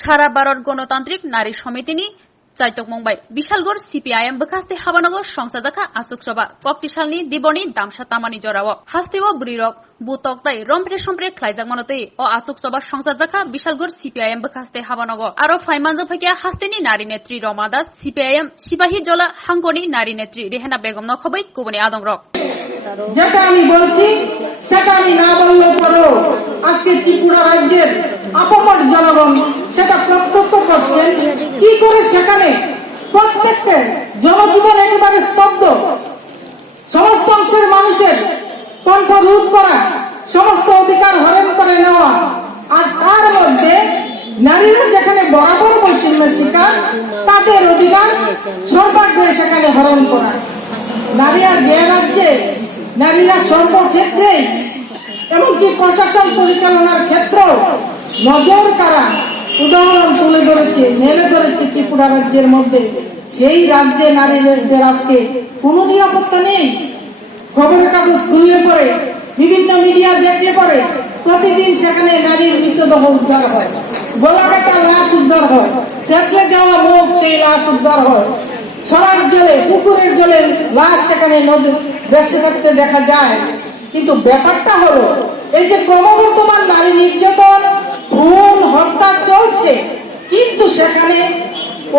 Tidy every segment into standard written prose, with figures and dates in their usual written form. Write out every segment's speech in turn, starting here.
সারা ভারত গণতান্ত্রিক নারী সমিতিনি চাইতক মুম্বাই বিশালগড় সিপিআইএম বখাস্তে হাবানগর সংসদ দেখা আসুক সভা কক্টিশালনি দিবনি দামসা তামানি জরাও হাস্তিও বুড়িরক বুতক তাই রমপ্রে সম্প্রে খ্লাইজাক মানতে ও আসুক সভা সংসদ দেখা বিশালগড় সিপিআইএম বখাস্তে হাবানগ আরো ফাইমানজ ফাইকিয়া হাস্তেনি নারী নেত্রী রমা দাস সিপিআইএম সিপাহী জলা হাঙ্গনি নারী নেত্রী রেহেনা বেগম নখবই কুবনি আদমরক যেটা আমি বলছি সেটা আমি না বললে পরেও আজকে ত্রিপুরা রাজ্যের আপামর জনগণ সেটা প্রত্যক্ষ করছেন কি করে সেখানে প্রত্যেকটা জনজীবন একেবারে স্তব্ধ, সমস্ত অংশের মানুষের কণ্ঠ রোধ করা, সমস্ত অধিকার হরণ করে নেওয়া, আর তার মধ্যে নারীরা যেখানে বরাবর বৈষম্যের শিকার তাদের অধিকার সর্বাগ্রে সেখানে হরণ করা। নারীরা যে রাজ্যে নারীরা সর্বক্ষেত্রে এমনকি প্রশাসন পরিচালনার ক্ষেত্র নজর কারা উদাহরণ তুলে ধরেছে মেলে ধরেছে ত্রিপুরা রাজ্যের মধ্যে, সেই রাজ্যে নারীদের আজকে কোনো নিরাপত্তা নেই। খবরের কাগজ খুললে পরে বিভিন্ন মিডিয়া দেখলে পরে প্রতিদিন সেখানে নারীর মৃতদেহ উদ্ধার হয়, গলা কাটা লাশ উদ্ধার হয়, তেতলে যাওয়া মুখ সেই লাশ উদ্ধার হয়, ছড়ার জলে পুকুরের জলে লাশ সেখানে নদী ভেসে থাকতে দেখা যায়। কিন্তু ব্যাপারটা হলো এই যে ক্রমবর্ধমান নারী নির্যাতন খুন হত্যা চলছে, কিন্তু সেখানে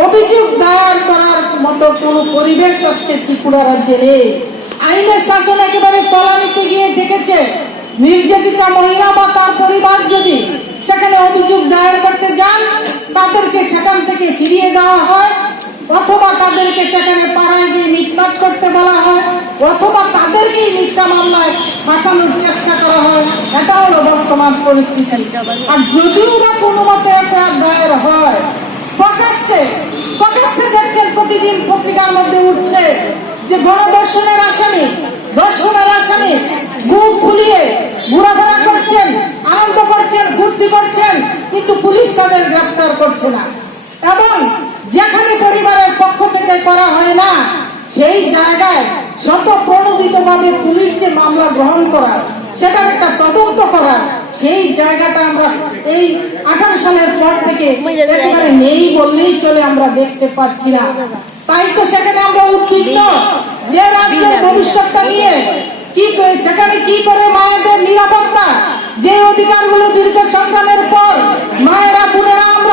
অভিযোগ দায়ের করার মতো কোন পরিবেশ আজকে ত্রিপুরা রাজ্যে নেই। আইনের শাসন একেবারে তলানিতে গিয়ে ঠেকেছে। নির্যাতিতা মহিলা বা তার পরিবার যদি সেখানে অভিযোগ দায়ের করতে যান তাদেরকে সেখান থেকে ফিরিয়ে দেওয়া হয়, অথবা তাদেরকে সেখানে পাড়ায় গিয়ে মিটমাট করতে বলা হয়, অথবা তাদেরকেই মিথ্যা মামলায় ফাঁসানোর চেষ্টা করা হয়। এটা হলো বর্তমান পরিস্থিতি। আর যদিও বা কোনো মতে এফআইআর দায়ের হয়, প্রকাশ্যে দেখছেন প্রতিদিন পত্রিকার মধ্যে উঠছে যে গণধর্ষণের আসামি, ধর্ষণের আসামি বুক ফুলিয়ে ঘোরাফেরা করছেন, আনন্দ করছেন, ফুর্তি করছেন, কিন্তু পুলিশ তাদের গ্রেফতার করছে না। এবং যেখানে পরিবারের পক্ষ থেকে করা হয় না সেই জায়গায় শত প্রণোদিতভাবে পুলিশ যে মামলা গ্রহণ করা, সেটার একটা তদন্ত করা, সেই জায়গাটা আমরা এই 18 সালের পর থেকে একেবারে নেই বললেই চলে, আমরা দেখতে পাচ্ছি না। তাই তো সেখানে আমরা উদ্বিগ্ন যে রাজ্যের ভবিষ্যৎটা নিয়ে সেখানে কি করে মায়েদের নিরাপত্তা, যে অধিকারগুলো দীর্ঘ সংগ্রামের পর মায়েরা বোনেরা আমরা